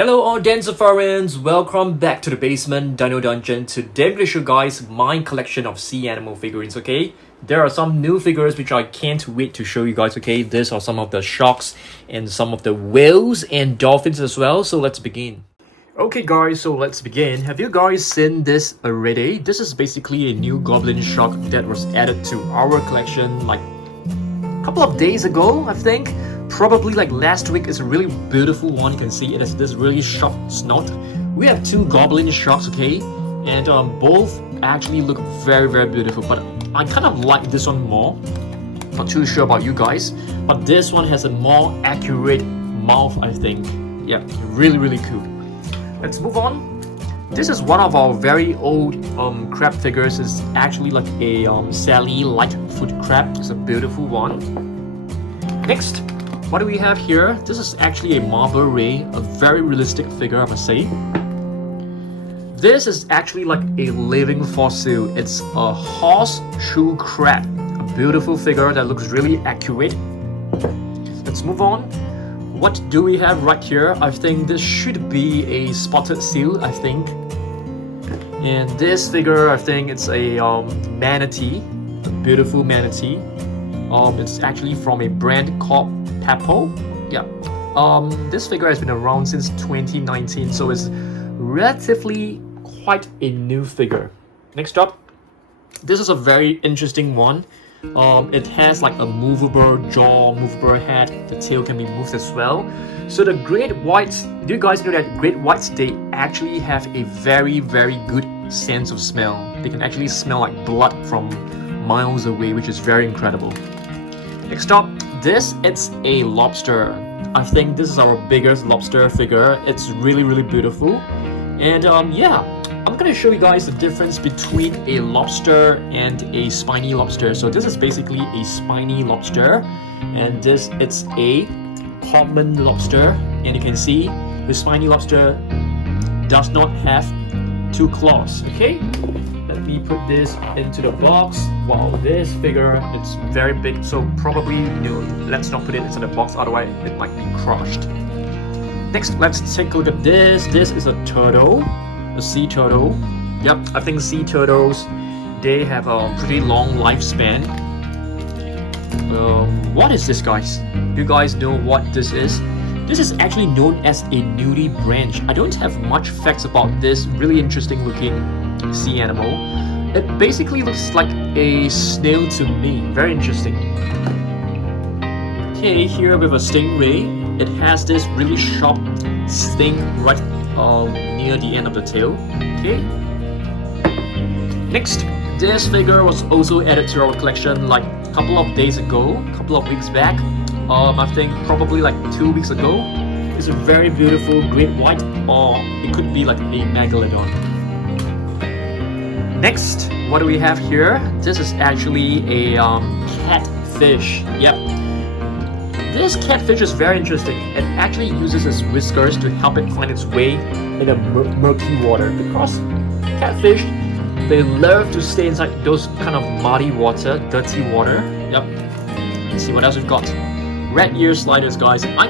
Hello all Densafarians, welcome back to the basement Dino Dungeon. Today I'm going to show you guys my collection of sea animal figurines, okay? There are some new figures which I can't wait to show you guys, okay? These are some of the sharks and some of the whales and dolphins as well, so let's begin. Okay guys, so let's begin. Have you guys seen this already? This is basically a new goblin shark that was added to our collection like a couple of days ago, I think. Probably like last week. Is a really beautiful one. You can see it has this really sharp snout. We have two goblin sharks, okay, and both actually look very beautiful, but I kind of like this one more. Not too sure about you guys, but this one has a more accurate mouth, I think. Yeah, really cool. Let's move on. This is one of our very old crab figures. It's actually like a Sally Lightfoot crab. It's a beautiful one. Next, what do we have here? This is actually a marble ray, a very realistic figure, I must say. This is actually like a living fossil. It's a horseshoe crab, a beautiful figure that looks really accurate. Let's move on. What do we have right here? I think this should be a spotted seal, I think. And this figure, I think it's a manatee, a beautiful manatee. It's actually from a brand called Peppo. Yeah. This figure has been around since 2019, so it's relatively quite a new figure. Next up, this is a very interesting one. It has like a movable jaw, movable head. The tail can be moved as well. So the great whites, do you guys know that great whites, they actually have a very good sense of smell. They can actually smell like blood from miles away, which is very incredible. Next up, it's a lobster. I think this is our biggest lobster figure. It's really beautiful. And yeah, I'm gonna show you guys the difference between a lobster and a spiny lobster. So this is basically a spiny lobster, and it's a common lobster. And you can see the spiny lobster does not have two claws, okay? Let me put this into the box. Wow, this figure, it's very big, so probably, let's not put it into the box, otherwise it might be crushed. Next, let's take a look at this. This is a turtle, a sea turtle. Yep, I think sea turtles, they have a pretty long lifespan. What is this, guys? Do you guys know what this is? This is actually known as a nudie branch. I don't have much facts about this really interesting looking sea animal. It basically looks like a snail to me. Very interesting. Okay, here we have a stingray. It has this really sharp sting right near the end of the tail. Okay. Next, this figure was also added to our collection like a couple of days ago, a couple of weeks back. I think probably like 2 weeks ago. It's a very beautiful great white, or it could be like a megalodon. Next, what do we have here? This is actually a catfish. Yep. This catfish is very interesting. It actually uses its whiskers to help it find its way in the murky water, because catfish, they love to stay inside those kind of muddy water, dirty water. Yep. Let's see what else we've got. Red ear sliders, guys. I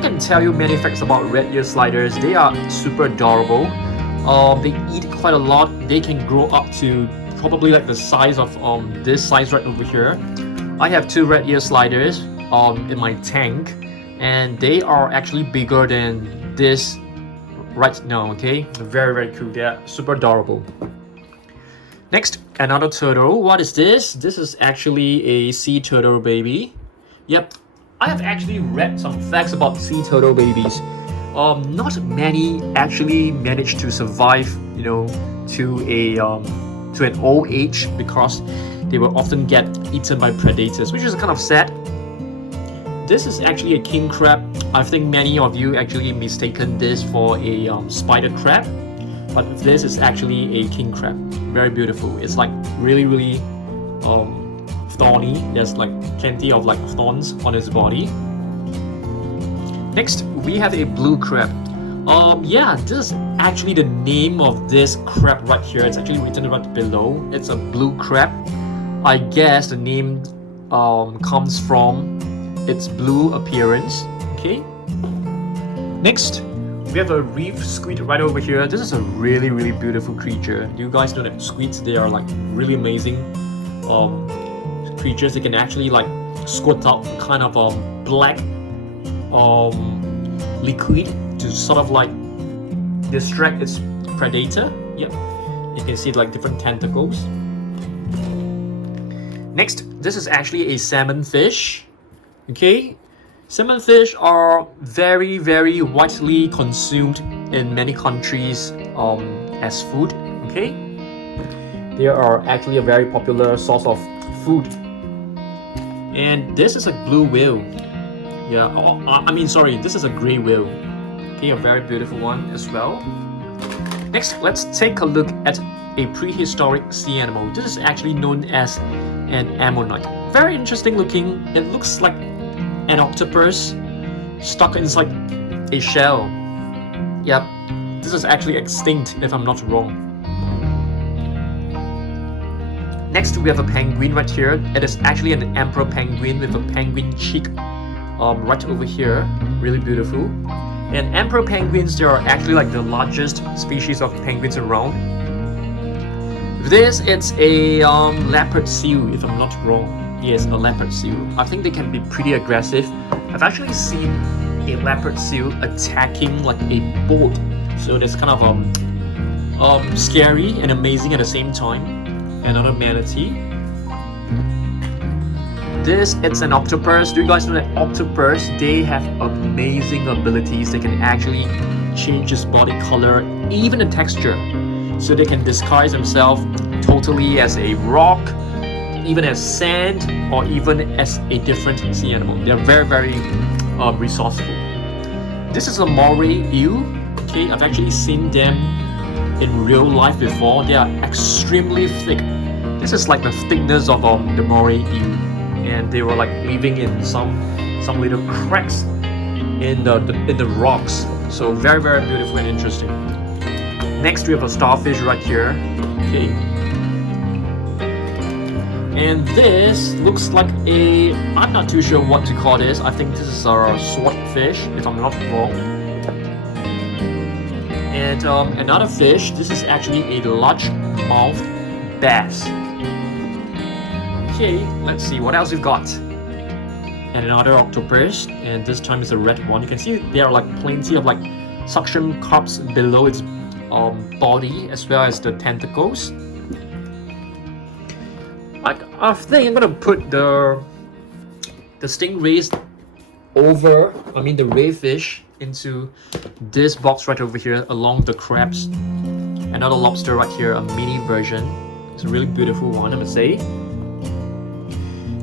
can tell you many facts about red ear sliders. They are super adorable. They eat quite a lot. They can grow up to probably like the size of this size right over here. I have two red ear sliders in my tank, and they are actually bigger than this right now. Okay, very cool. They're super adorable. Next, another turtle. What is this? This is actually a sea turtle baby. Yep, I have actually read some facts about sea turtle babies. Not many actually manage to survive, to an old age, because they will often get eaten by predators, which is kind of sad. This is actually a king crab. I think many of you actually mistaken this for a spider crab, but this is actually a king crab. Very beautiful. It's like really thorny. There's like plenty of like thorns on its body. Next, we have a blue crab. Yeah, this is actually the name of this crab right here. It's actually written right below. It's a blue crab. I guess the name comes from its blue appearance. Okay. Next, We have a reef squid right over here. This is a really, really beautiful creature. Do you guys know that squids, they are like really amazing creatures? They can actually like squirt out kind of black liquid to sort of like distract its predator. Yep, you can see like different tentacles. Next, this is actually a salmon fish. Okay, salmon fish are very, very widely consumed in many countries as food. Okay, they are actually a very popular source of food. And this is a blue whale. Yeah, I mean, sorry, this is a gray whale. Okay, a very beautiful one as well. Next, let's take a look at a prehistoric sea animal. This is actually known as an ammonite. Very interesting looking. It looks like an octopus stuck inside a shell. Yep, this is actually extinct if I'm not wrong. Next, we have a penguin right here. It is actually an emperor penguin with a penguin cheek right over here. Really beautiful. And emperor penguins, they are actually like the largest species of penguins around. This, it's a leopard seal, if I'm not wrong. Yes, a leopard seal. I think they can be pretty aggressive. I've actually seen a leopard seal attacking like a boat. So that's kind of scary and amazing at the same time. Another manatee. This, it's an octopus. Do you guys know that octopus, they have amazing abilities. They can actually change its body color, even the texture. So they can disguise themselves totally as a rock, even as sand, or even as a different sea animal. They're very, very resourceful. This is a moray eel. Okay, I've actually seen them in real life before. They are extremely thick. This is like the thickness of the moray eel. And they were like living in some little cracks in the rocks. So very, very beautiful and interesting. Next, we have a starfish right here. Okay, and this looks like a, I'm not too sure what to call this. I think this is a swordfish, if I'm not wrong. And another fish. This is actually a large-mouthed bass. Okay, let's see what else we've got. And another octopus, and this time it's a red one. You can see there are like plenty of like suction cups below its body, as well as the tentacles. I think I'm gonna put the stingrays over, I mean the ray fish, into this box right over here along the crabs. Another lobster right here, a mini version. It's a really beautiful one, I must say.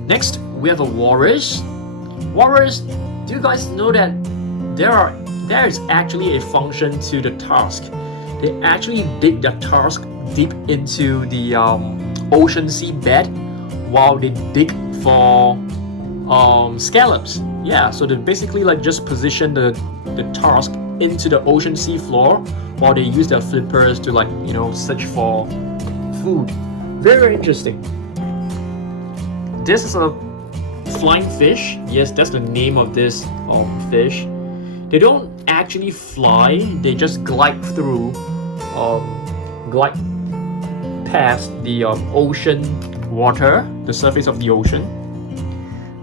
Next, we have a walrus. Walrus, do you guys know that there is actually a function to the tusk? They actually dig their tusk deep into the ocean sea bed while they dig for scallops. Yeah, so they basically like just position the tusk into the ocean sea floor while they use their flippers to like, you know, search for food. Very, very interesting. This is a flying fish. Yes, that's the name of this fish. They don't actually fly, they just glide past the ocean water, the surface of the ocean.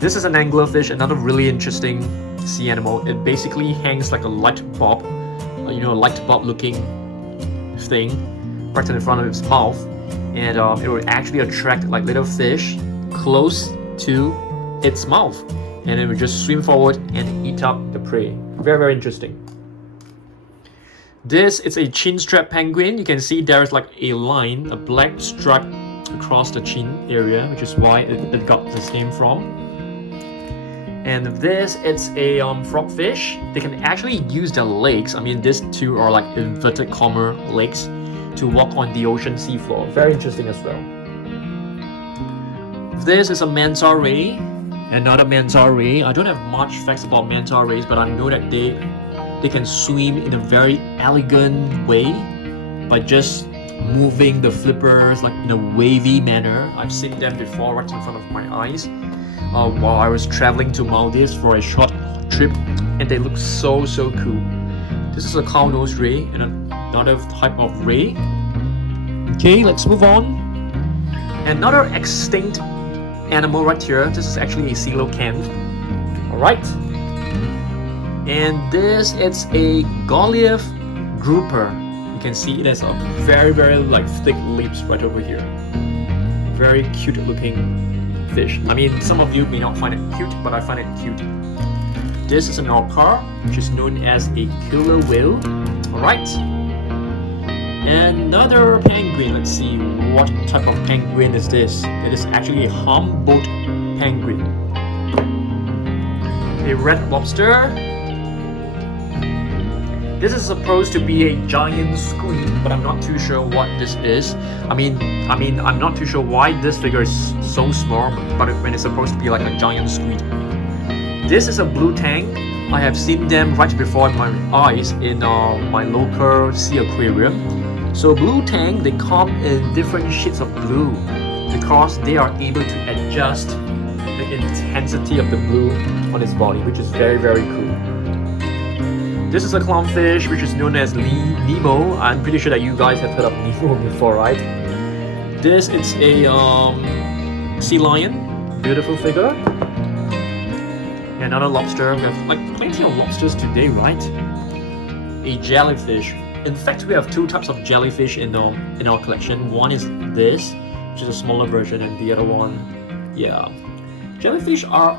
This is an anglerfish, another really interesting sea animal. It basically hangs like a light bulb, light bulb looking thing right in front of its mouth, and it will actually attract like little fish close to its mouth, and it will just swim forward and eat up the prey. Very, very interesting. This is a chin strap penguin. You can see there is like a line, a black stripe across the chin area, which is why it got this name from. And this, it's a frogfish. They can actually use their legs, I mean these two are like inverted comma legs, to walk on the ocean seafloor. Very interesting as well. This is a manta ray, another manta ray. I don't have much facts about manta rays, but I know that they can swim in a very elegant way by just moving the flippers like in a wavy manner. I've seen them before right in front of my eyes while I was traveling to Maldives for a short trip, and they look so cool. This is a cow nose ray and another type of ray. Okay, let's move on. Another extinct animal right here. This is actually a coelacanth. Alright. And this is a Goliath grouper. You can see it has a very like thick lips right over here. Very cute looking fish. I mean, some of you may not find it cute, but I find it cute. This is an orca, which is known as a killer whale. Alright. Another penguin. Let's see, what type of penguin is this? It is actually a Humboldt penguin. A red lobster. This is supposed to be a giant squid, but I'm not too sure what this is. I mean, I'm not too sure why this figure is so small, but when it's supposed to be like a giant squid. This is a blue tang. I have seen them right before my eyes in my local sea aquarium. So blue tang, they come in different shades of blue because they are able to adjust the intensity of the blue on its body, which is very cool. This is a clownfish, which is known as Nemo. I'm pretty sure that you guys have heard of Nemo before, right? This is a sea lion, beautiful figure. Another lobster. We have like plenty of lobsters today, right? A jellyfish. In fact, we have two types of jellyfish in our collection. One is this, which is a smaller version, and the other one, yeah. Jellyfish are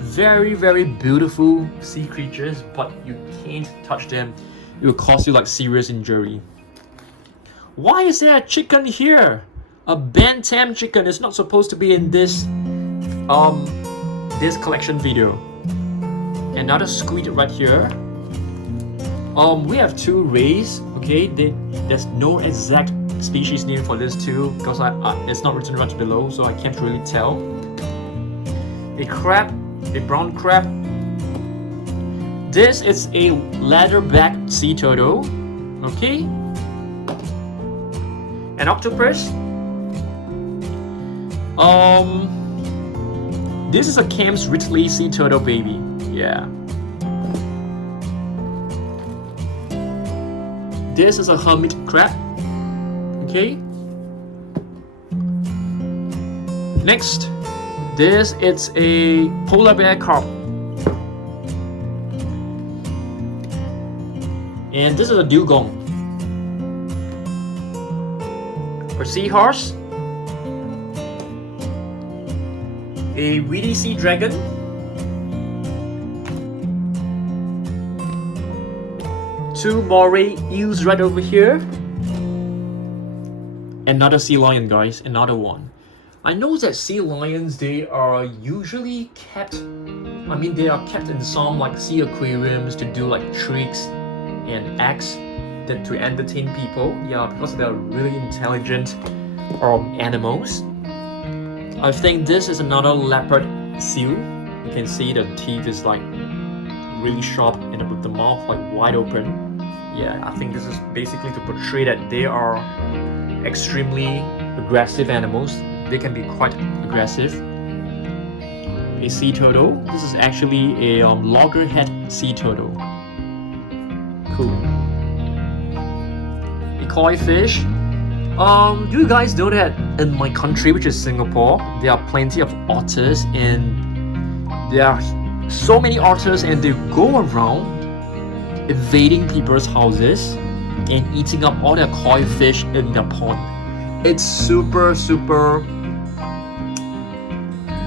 very beautiful sea creatures, but you can't touch them. It will cause you like serious injury. Why is there a chicken here? A bantam chicken is not supposed to be in this collection video. Another squid right here. We have two rays. Okay, there's no exact species name for this two because it's not written right below, so I can't really tell. A crab, a brown crab. This is a leatherback sea turtle. Okay. An octopus. This is a Cam's Ridley sea turtle baby. Yeah. This is a hermit crab. Okay. Next, this is a polar bear carp. And this is a dugong. A seahorse. A weedy sea dragon. Two moray eels right over here. Another sea lion, guys, another one. I know that sea lions, they are usually kept, they are kept in some like sea aquariums to do like tricks and acts that to entertain people. Yeah, because they're really intelligent animals. I think this is another leopard seal. You can see the teeth is like really sharp and with the mouth like wide open. Yeah, I think this is basically to portray that they are extremely aggressive animals. They can be quite aggressive. A sea turtle. This is actually a loggerhead sea turtle. Cool. A koi fish. Do you guys know that in my country, which is Singapore, there are plenty of otters, and there are so many otters, and they go around invading people's houses and eating up all their koi fish in their pond. It's super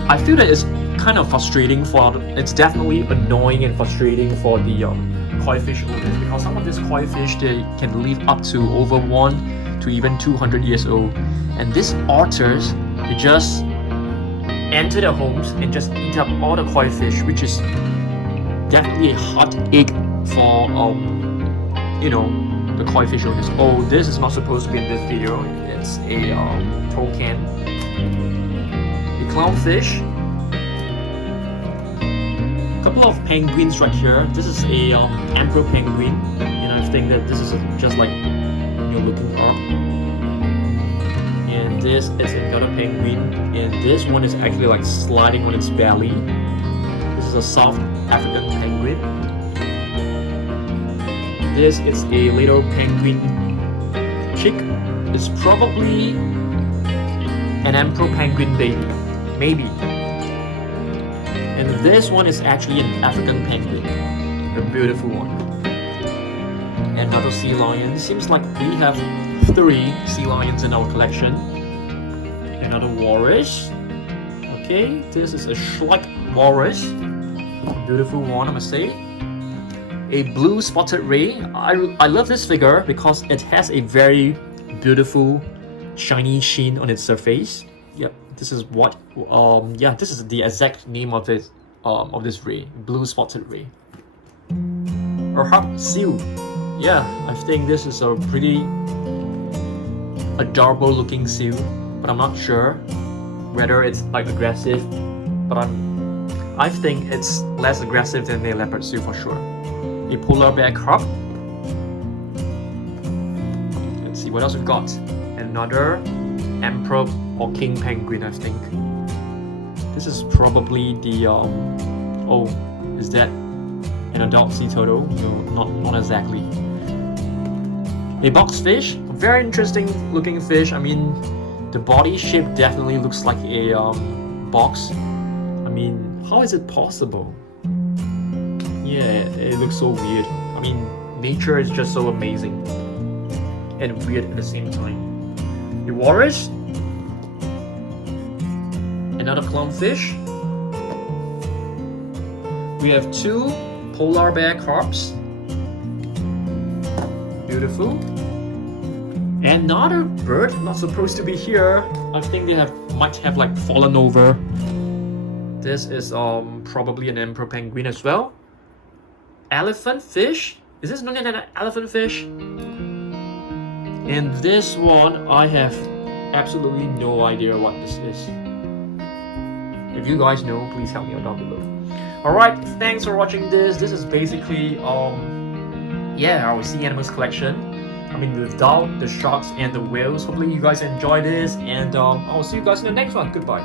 I feel that it's kind of frustrating it's definitely annoying and frustrating for the koi fish owners, because some of these koi fish, they can live up to over 1 to even 200 years old, and these otters, they just enter their homes and just eat up all the koi fish, which is definitely a hot egg for the koi fish owners. Oh, this is not supposed to be in this video. It's a toucan, a clownfish, a couple of penguins right here. This is a emperor penguin, and I think that this is just like new looking up. And this is another penguin, and this one is actually like sliding on its belly. This is a South African penguin. this is a little penguin chick. It's probably an emperor penguin baby, maybe. And this one is actually an African penguin, a beautiful one. Another sea lion. Seems like we have 3 sea lions in our collection. Another walrus. Okay, this is a Shrike walrus. Beautiful one, I must say. A blue spotted ray. I love this figure because it has a very beautiful shiny sheen on its surface. Yep, this is what this is the exact name of this ray, blue spotted ray. Or hub seal. Yeah, I think this is a pretty adorable looking seal, but I'm not sure whether it's like aggressive, but I think it's less aggressive than the leopard seal for sure. A polar bear cub. Let's see what else we've got. Another emperor or king penguin, I think. This is probably the oh, is that an adult sea turtle? No, not exactly. A boxfish, a very interesting looking fish. I mean, the body shape definitely looks like a box. I mean, how is it possible? Yeah, it looks so weird. I mean, nature is just so amazing and weird at the same time. The walrus, another clownfish. We have 2 polar bear cubs. Beautiful. Another bird not supposed to be here. I think they might have like fallen over. This is probably an emperor penguin as well. Elephant fish. Is this not an elephant fish? And this one, I have absolutely no idea what this is. If you guys know, please help me out down below. Alright, thanks for watching this. This is basically our sea animals collection. I mean, without the sharks and the whales. Hopefully you guys enjoy this, and I'll see you guys in the next one. Goodbye.